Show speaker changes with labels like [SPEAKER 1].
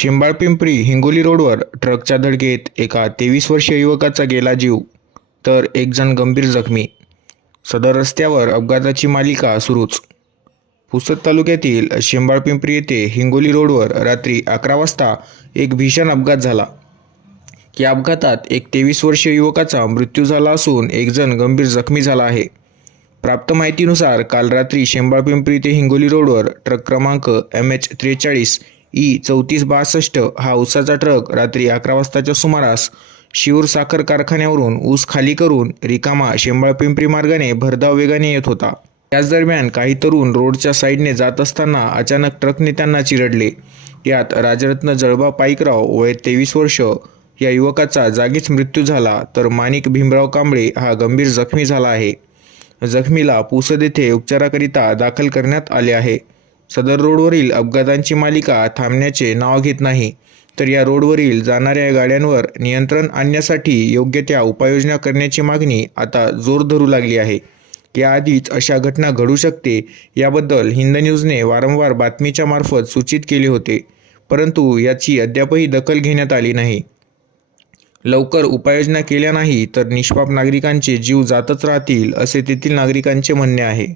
[SPEAKER 1] शिंबाळपिंपरी हिंगोली रोडवर ट्रकच्या धडकेत एका तेवीस वर्षीय युवकाचा गेला जीव तर एक जण गंभीर जखमी. सदर रस्त्यावर अपघाताची मालिका सुरूच. पुसद तालुक्यातील शिंबाळपिंपरी येथे हिंगोली रोडवर रात्री अकरा वाजता एक भीषण अपघात झाला. या अपघातात एक तेवीस वर्षीय युवकाचा मृत्यू झाला असून एक जण गंभीर जखमी झाला आहे. प्राप्त माहितीनुसार काल रात्री शेंबाळपिंपरी ते हिंगोली रोडवर ट्रक क्रमांक एम एच त्रेचाळीस ई चौतीस बासष्ट हा ऊसाचा ट्रक रात्री अकरा वाजताच्या सुमारास शिवूर साखर कारखान्यावरून ऊस खाली करून रिकामा शेंबाळ पिंपरी मार्गाने भरधाव वेगाने येत होता. त्याच दरम्यान काही तरुण रोडच्या साईडने जात असताना अचानक ट्रकने त्यांना चिरडले. यात राजरत्न जळबा पाईकराव वय तेवीस वर्ष या युवकाचा जागीच मृत्यू झाला तर माणिक भीमराव कांबळे हा गंभीर जखमी झाला आहे. जखमीला पुसद येथे उपचाराकरिता दाखल करण्यात आले आहे. सदर रोडवरील अपघातांची मालिका थांबण्याचे नाव घेत नाही तर या रोडवरील जाणाऱ्या गाड्यांवर नियंत्रण आणण्यासाठी योग्य त्या उपाययोजना करण्याची मागणी आता जोर धरू लागली आहे. याआधीच अशा घटना घडू शकते याबद्दल हिंद न्यूजने वारंवार बातमीच्या मार्फत सूचित केले होते परंतु याची अद्यापही दखल घेण्यात आली नाही. लवकर उपाययोजना केल्या नाही तर निष्पाप नागरिकांचे जीव जातच राहतील असे तेथील नागरिकांचे म्हणणे आहे.